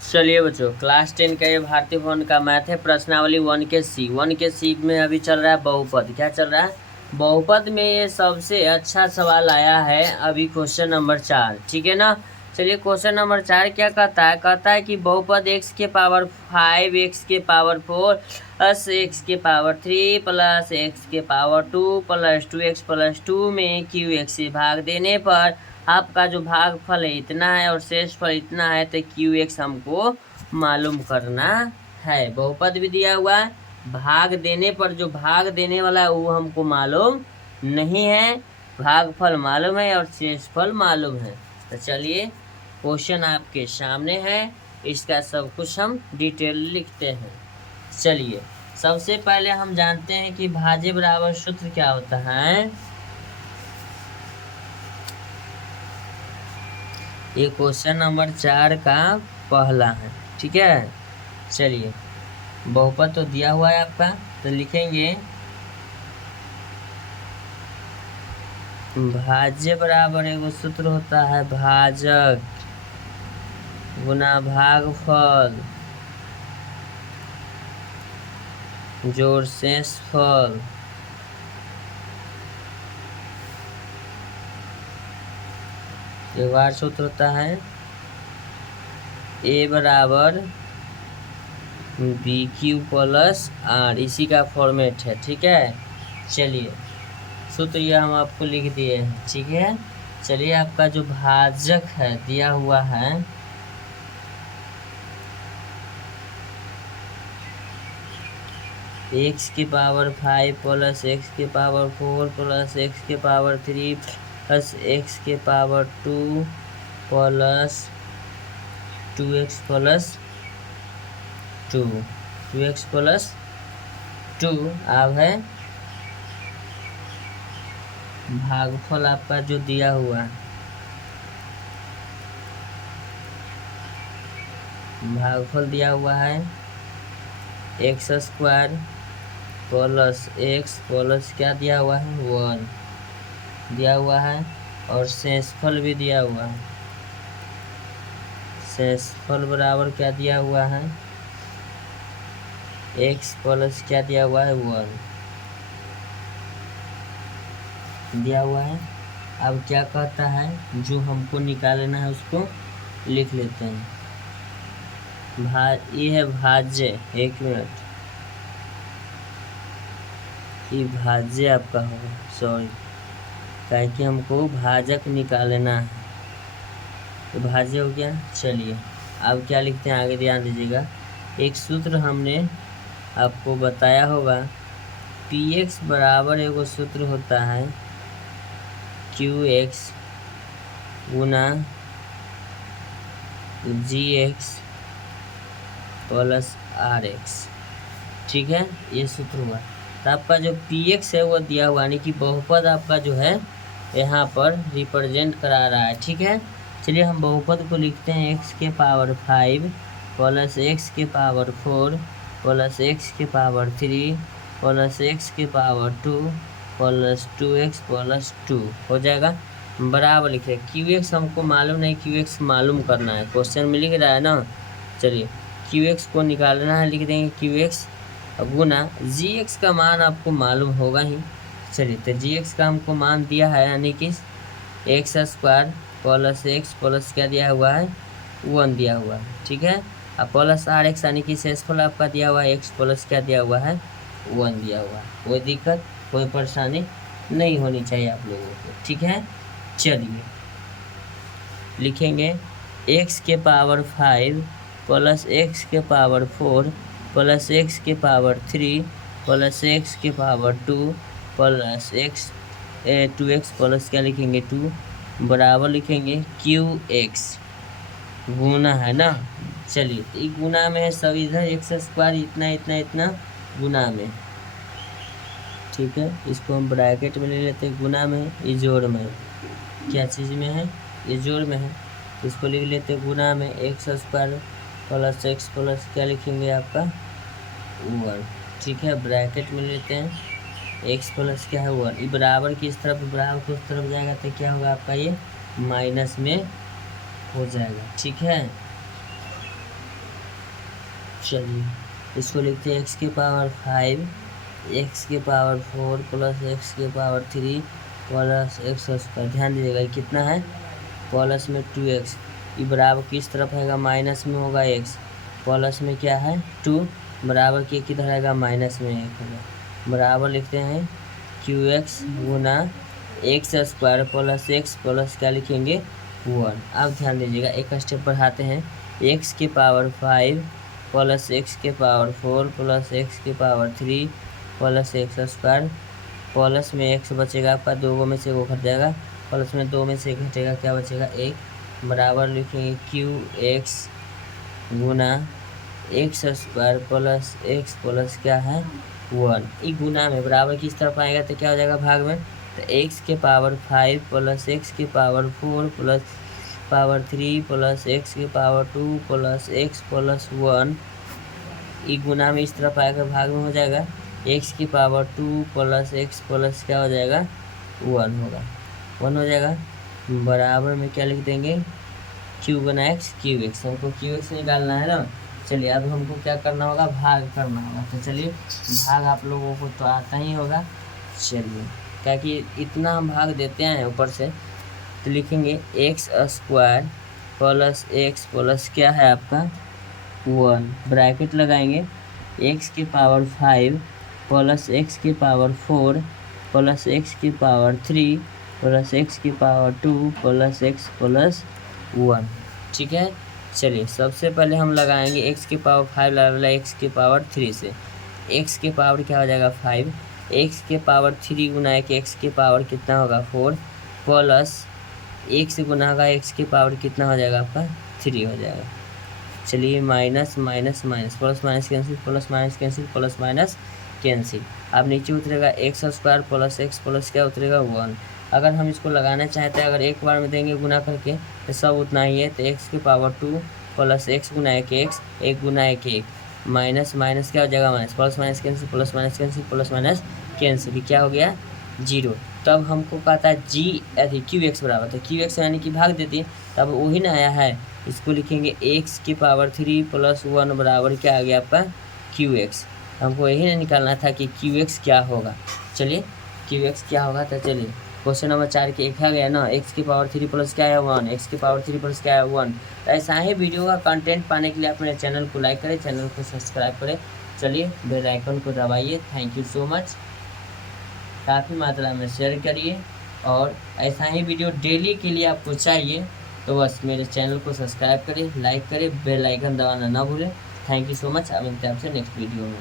चलिए बच्चों, क्लास 10 का ये भारतीय भवन का मैथ है। प्रश्नावली 1 के सी में अभी चल रहा है बहुपद। क्या चल रहा है? बहुपद में ये सबसे अच्छा सवाल आया है अभी, क्वेश्चन नंबर 4। ठीक है ना। चलिए, क्वेश्चन नंबर 4 क्या कहता है? कहता है कि बहुपद x के पावर 5 x के पावर 4 प्लस x के पावर 3 प्लस x के पावर 2 प्लस 2x प्लस 2 में qx से भाग देने पर आपका जो भागफल है इतना है और शेषफल इतना है, तो qx हमको मालूम करना है। बहुपद भी दिया हुआ है, भाग देने पर जो भाग देने वाला है वो हमको मालूम नहीं है। भागफल मालूम है और शेषफल मालूम है। तो चलिए, क्वेश्चन आपके सामने है, इसका सब कुछ हम डिटेल लिखते हैं। चलिए, सबसे पहले हम जानते हैं कि भाज्य बराबर सूत्र क्या होता है। ये क्वेश्चन नंबर 4 का पहला है। ठीक है। चलिए, बहुपद तो दिया हुआ है आपका, तो लिखेंगे भाज्य बराबर एगो सूत्र होता है भाजक गुना भागफल जोड़ शेषफल। एक बार सूत्र होता है a बराबर BQ प्लस R, इसी का फॉर्मेट है। ठीक है। चलिए, सूत्र ये हम आपको लिख दिए हैं। ठीक है। चलिए, आपका जो भाजक है दिया हुआ है x के पावर 5 प्लस x के पावर 4 प्लस x के पावर 3 प्लस x के power 2 plus 2x plus 2 2x plus 2। अब है भागफल आपका जो दिया हुआ है, भागफल दिया हुआ है x square plus x plus क्या दिया हुआ है 1 दिया हुआ है, और शेषफल भी दिया हुआ है। शेषफल बराबर क्या दिया हुआ है एक्स प्लस क्या दिया हुआ है 1 दिया हुआ है। अब क्या कहता है, जो हमको निकालना है उसको लिख लेते हैं। ये है भाज्य, एक मिनट, ये भाज्य आपका होगा, सॉरी, क्या कि हमको भाजक निकालना है, तो भाज्य हो गया। चलिए, अब क्या लिखते हैं आगे ध्यान दीजिएगा। एक सूत्र हमने आपको बताया होगा, px बराबर एगो सूत्र होता है qx गुना gx प्लस rx। ठीक है, ये सूत्र हुआ। तो आपका जो px है वो दिया हुआ, यानी कि बहुपद आपका जो है यहाँ पर रिप्रेजेंट करा रहा है। ठीक है। चलिए, हम बहुपद को लिखते हैं x के पावर 5 प्लस x के पावर 4 प्लस x के पावर 3 प्लस x के पावर 2 प्लस 2x प्लस 2 हो जाएगा। बराबर लिखे qx हमको मालूम नहीं, qx मालूम करना है, क्वेश्चन में लिख रहा है ना। चलिए, qx को निकालना है, लिख देंगे qx गुना gx का मान आपको मालूम होगा ही। चलिए, तो gx का हमको मान दिया है, यानी कि x square plus x plus क्या दिया हुआ है 1 दिया हुआ है। ठीक है। अब प्लस rx यानी कि शेषफल आपका दिया हुआ है x प्लस क्या दिया हुआ है 1 दिया हुआ है। कोई दिक्कत कोई परेशानी नहीं होनी चाहिए आप लोगों को। ठीक है। चलिए, लिखेंगे x के पावर 5 प्लस x के पावर 4 प्लस x के पावर 3 प्लस x के पावर 2 प्लस 2x प्लस क्या लिखेंगे 2 बराबर लिखेंगे qx गुना है ना। चलिए, तो ये गुना में है, सब इधर एक्स स्क्वायर इतना इतना इतना गुना में। ठीक है, इसको हम ब्रैकेट में ले लेते हैं, गुना में, ये जोड़ में, क्या चीज़ में है, ये जोड़ में है, तो इसको लिख लेते हैं गुना में x square plus x plus क्या लिखेंगे आपका 1। ठीक है, ब्रैकेट में लेते हैं एक्स प्लस क्या है 1, ये बराबर की इस तरफ, बराबर को उस तरफ जाएगा तो क्या होगा आपका ये माइनस में हो जाएगा। ठीक है। चलिए इसको लिखते हैं एक्स के पावर 5 एक्स के पावर 4 प्लस एक्स के पावर 3 प्लस एक्स स्क्वायर। ध्यान दीजिएगा ये कितना है, प्लस में 2x, ये बराबर किस तरफ आएगा, माइनस में होगा x, प्लस में क्या है 2, बराबर के किधर आएगा, माइनस में 1 होगा। बराबर लिखते हैं qx गुना x square plus x plus क्या लिखेंगे 1। अब ध्यान दीजिएगा एक स्टेप बढ़ाते हैं, एक्स के पावर 5 प्लस एक्स के पावर 4 प्लस एक्स के power 3 plus x square, plus में एक्स बचेगा आपका, दो में से वो घट जाएगा, प्लस में 2 में से घटेगा, क्या बचेगा 1, बराबर लिखेंगे क्यू एक्स गुना x square plus x plus क्या है 1। ये गुना में बराबर किस तरफ आएगा तो क्या हो जाएगा भाग में, तो एक्स के पावर 5 प्लस एक्स के power 4 plus power 3 plus x के पावर 2 प्लस एक्स प्लस 1, ये गुना में इस तरफ आएगा, भाग में हो जाएगा एक्स की पावर 2 प्लस एक्स प्लस क्या हो जाएगा 1 होगा, 1 हो जाएगा। बराबर में क्या लिख देंगे क्यू गुना एक्स क्यू एक्स, हमको क्यू एक्स निकालना है ना। चलिए अब हमको क्या करना होगा, भाग करना होगा। तो चलिए भाग आप लोगों को तो आता ही होगा, चलिए क्या कि इतना हम भाग देते हैं ऊपर से, तो लिखेंगे x square plus x plus क्या है आपका 1, ब्रैकेट लगाएंगे एक्स के पावर 5 प्लस एक्स के पावर 4 प्लस एक्स की पावर 3 प्लस एक्स की पावर 2 प्लस एक्स प्लस 1। ठीक है, चलिए सबसे पहले हम लगाएंगे एक्स के पावर 5 लगा एक्स के पावर 3 से, एक्स के पावर क्या हो जाएगा 5, एक्स के पावर 3 गुना एक एक्स के पावर कितना होगा 4 प्लस एक्स गुना होगा एक्स के पावर कितना हो जाएगा आपका 3 हो जाएगा। चलिए minus minus minus, plus minus cancel, plus minus cancel, plus minus cancel. अब नीचे उतरेगा x square plus x plus क्या उतरेगा 1। अगर हम इसको लगाना चाहते हैं, अगर एक बार में देंगे गुना करके तो सब उतना ही है, तो एक्स की पावर 2 प्लस एक्स गुना एक गुना एक माइनस माइनस क्या हो जाएगा minus, plus minus cancel, plus minus cancel, plus minus cancel, क्या हो गया 0। तब हमको कहता है जी अभी क्यू एक्स बराबर, तो क्यू एक्स यानी कि भाग देती है, तब वही ना आया है, इसको लिखेंगे एक्स की पावर 3 प्लस 1 बराबर क्या आ गया आपका क्यू एक्स। हमको यही ना निकालना था कि क्यू एक्स क्या होगा। चलिए क्यू एक्स क्या होगा, तो चलिए क्वेश्चन नंबर 4 के एक आ गया ना, एक्स की पावर 3 प्लस क्या है 1, एक्स की पावर 3 प्लस क्या है 1। तो ऐसा ही वीडियो का कंटेंट पाने के लिए अपने चैनल को लाइक करें, चैनल को सब्सक्राइब करें। चलिए बेल आइकन को दबाइए, थैंक यू सो मच, काफ़ी मात्रा में शेयर करिए, और ऐसा ही वीडियो डेली के लिए आपको चाहिए तो बस मेरे चैनल को सब्सक्राइब करें, लाइक करें, बेल आइकन दबाना ना भूलें। थैंक यू सो मच, अब मिलते हैं आपसे नेक्स्ट वीडियो में।